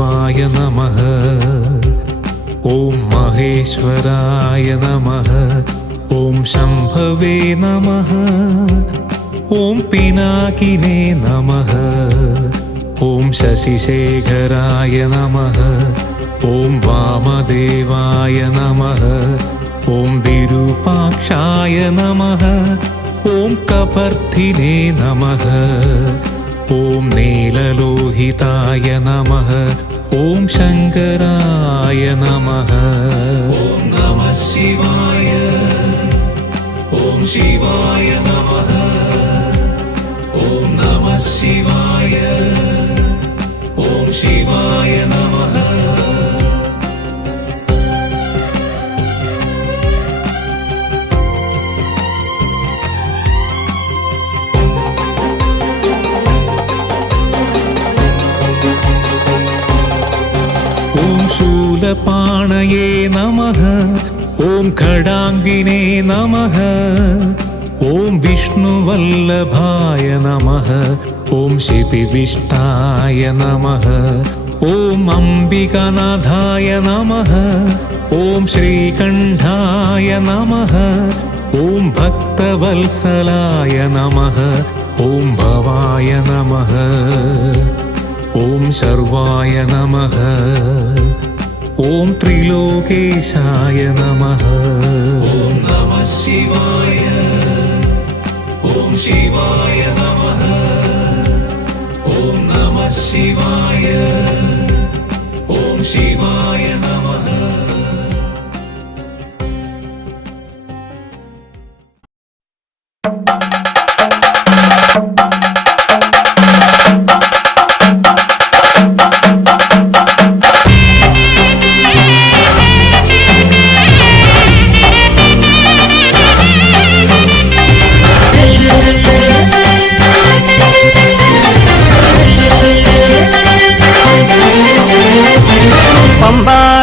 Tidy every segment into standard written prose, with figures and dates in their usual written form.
ശിവായ നമഃ. ഓം മഹേശ്വരായ നമഃ. ഓം ശംഭവേ നമഃ. ഓം പിനാകിനേ നമഃ. ഓം ശശിശേഖരായ നമഃ. ഓം വാമദേവായ നമഃ. ഓം വിരൂപാക്ഷായ നമഃ. ഓം കപർദ്ധിനേ നമഃ. ഓം നീലലോഹിതായ നമഃ. ഓം ശങ്കരായ നമഃ. ഓം നമഃ ശിവായ. ഓം ശിവായ നമഃ. ഓം നമഃ ശിവായ. ഓം ശിവായ നമഃ. ഓം ശൂലപാണയേ നമഃ. ഓം ഖഡാംഗിനേ നമഃ. ഓം വിഷ്ണുവല്ലഭായ നമഃ. ഓം ശിപിവിഷ്ടായ നമഃ. ഓം അംബികാനാഥായ നമഃ. ഓം ശ്രീകണ്ഠായ നമഃ. ഓം ഭക്തവത്സലായ നമഃ. ഓം ഭവായ നമഃ. ഓം ശർവായ നമഃ. ഓം ത്രിലോകേശായ നമഃ. ഓം നമഃ ശിവായ. ഓം ശിവായ നമഃ. ഓം നമഃ ശിവായ. ഓം ശിവായ നമഃ.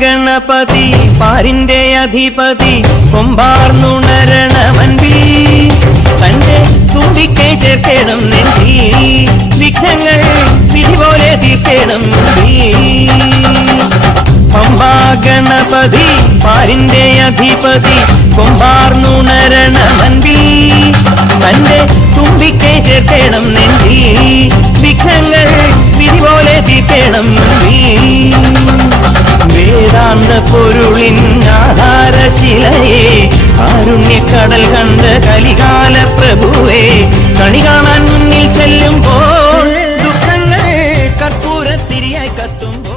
ഗണപതി പാരിന്റെ അധിപതി കൊമ്പാർന്നുണരണമൻപി തന്റെ തുമ്പിക്കൈ ചേർക്കണം നെഞ്ചി വിഘ്നങ്ങൾ വിധി പോലെ തീർക്കണം പമ്പാ ഗണപതി പാരിന്റെ അധിപതി കൊമ്പാർന്നുണരണമൻപി തന്റെ തുമ്പിക്കൈ ചേർക്കണം നെഞ്ചി വിഘ്നങ്ങൾ വിധി പോലെ തീർക്കണം വേദാന്ത പൊരുളിൻ ആധാരശിലയെ കാരുണ്യക്കടൽ കണ്ട കലികാല പ്രഭുവേ കണി കാണാൻ മുന്നിൽ ചെല്ലുമ്പോൾ ദുഃഖങ്ങൾ കർപ്പൂരത്തിരിയായി കത്തുമ്പോൾ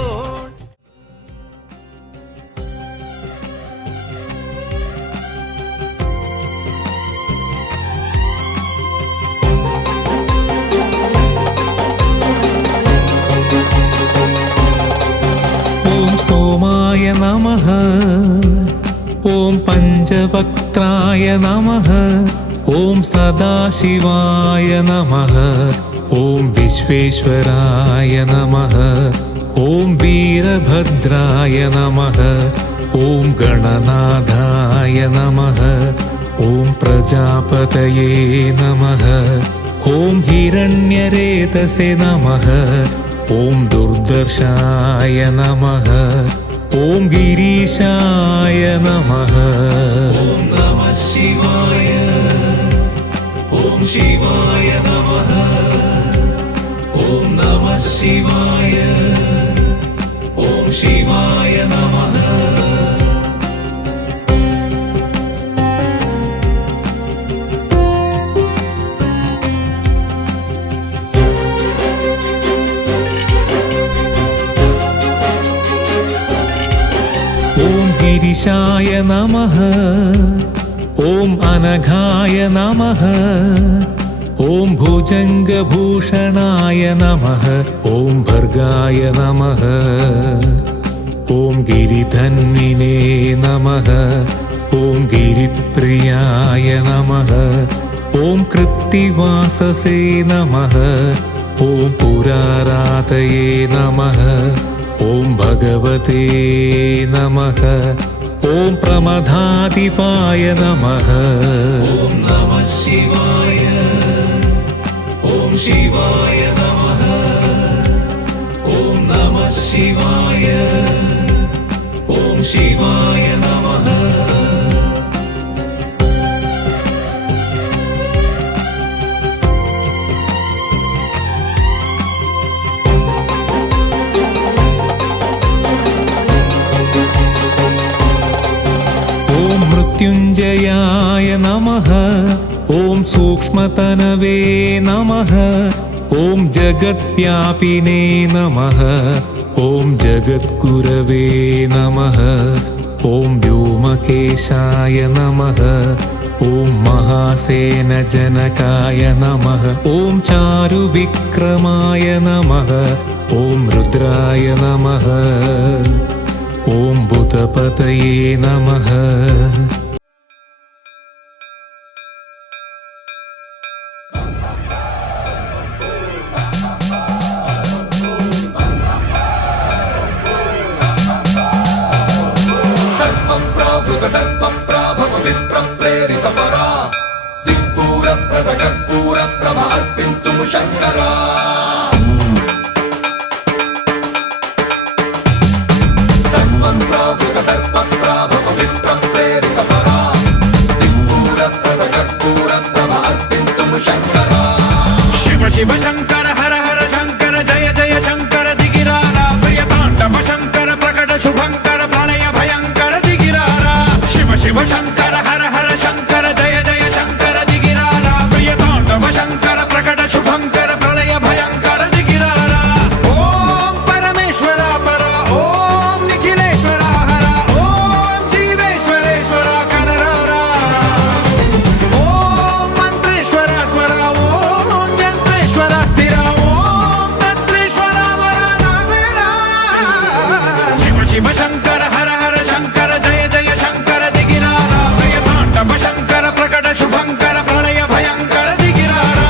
സോമായ നമഃ. ഓം പഞ്ചവക്ത്രായ നമഃ. ഓം സദാശിവായ നമഃ. ഓം വിശ്വേശ്വരായ നമഃ. ഓം വീരഭദ്രായ നമഃ. ഓം ഗണനാഥായ നമഃ. ഓം പ്രജാപതയേ നമഃ. ഓം ഹിരണ്യരേതസേ നമഃ. ഓം ദുർദർശായ നമഃ. ഓം ഗിരീശായ നമഃ. ഓം നമഃ ശിവായ. ഓം ശിവായ നമഃ. ഓം നമഃ ശിവായ. ഓം ശിവായ നമഃ. ഓം ഗിരിശായ നമഃ. ഓം അനഘായ നമഃ. ഓം ഭുജംഗഭൂഷണായ നമഃ. ഓം ഭർഗായ നമഃ. ഓം ഗിരിധന്വിനേ നമഃ. ഓം ഗിരിപ്രിയായ നമഃ. ഓം കൃത്തിവാസസേ നമഃ. ഓം പുരാരാതയേ നമഃ. ഓം ഭഗവതേ നമഃ. ഓം പ്രമദാധിപായ നമഃ. ഓം നമഃ ശിവായ. ഓം ശിവായ നമഃ. ഓം നമഃ ശിവായ ഓം ശിവായ നമഃ ഓം മൃത്യുഞ്ജയായ നമഃ ഓം സൂക്ഷ്മതനവേ നമഃ ഓം ജഗദ്വ്യാപിനേ നമഃ ഓം ജഗദ്ഗുരവേ നമഃ ഓം വ്യോമകേശായ നമഃ ഓം മഹാസേനജനകായ നമഃ ഓം ചാരുവിക്രമായ നമഃ ഓം രുദ്രായ നമഃ ഓം ബുധപതയേ നമഃ శంకరా శివ శివ శంకర హర హర శంకర జయ జయ శంకర దిగిరారా ప్రియ తాండవ శంకర ప్రకట శుభంకర ప్రళయ భయంకర దిగిరారా శివ శివ శంకర హర హర శంకర జయ జయ శంకర దిగిరారా ప్రియ తాండవ శంకర ప్రకట శుభంకర ప్రళయ భయంకర దిగిరారా ఓం పరమేశ్వర పర ఓం నిఖిలేశ్వర హర ఓం జీవేశ్వరేశ్వర కనరారా ఓం మంత్రేశ్వర స్వర ఓం యంత్రేశ్వర స్థిర ఓం తంత్రేశ్వర వర నావేరా శివ శివ శంకర హర హర శంకర జయ జయ శంకర దిగిరారా ప్రియ తాండవ శంకర ప్రకట శుభంకర ప్రళయ భయంకర దిగిరారా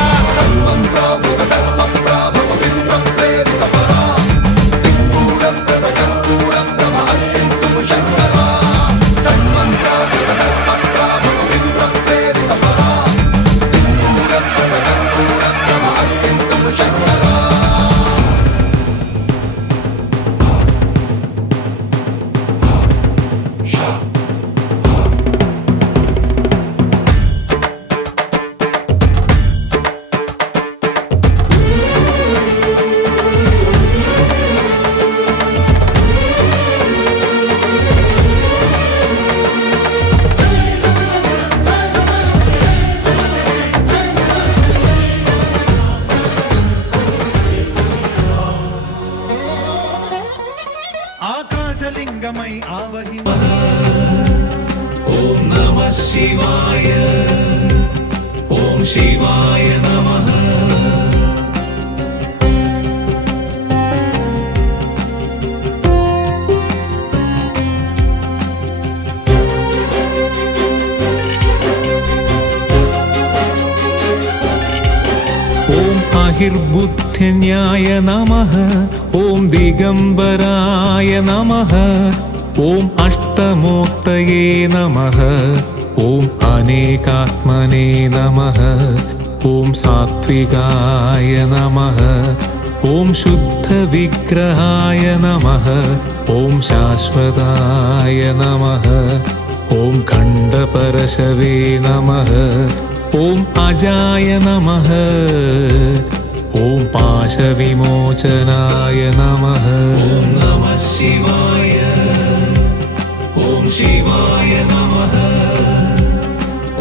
ఆకాశలింగమై ఆవహి ఓం నమః శివాయ ఓం శివాయ నమః ఓం అహిర్బుద్ధిన్యాయ నమః ఓం దిగంబరాయ నమః ఓం అష్టమూర్తయే నమః ఓం అనేకాత్మనే నమః ఓం సాత్వికాయ నమః ఓం శుద్ధ విగ్రహాయ నమః ఓం శాశ్వతాయ నమః ఓం ఖండపరశవే నమః ఓం అజాయ నమః ఓం పాశవిమోచనాయ నమః ఓం నమః శివాయ ఓం శివాయ నమః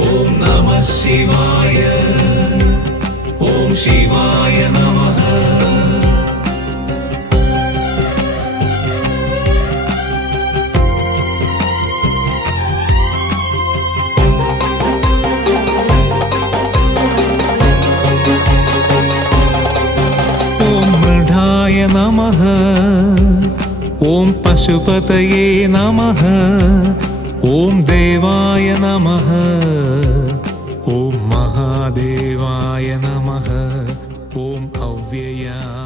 ఓం నమః శివాయ ఓం శివాయ నమః నమః ఓం పశుపతయే నమః ఓం దేవాయ నమః ఓం మహాదేవాయ నమః ఓం అవ్యయాయ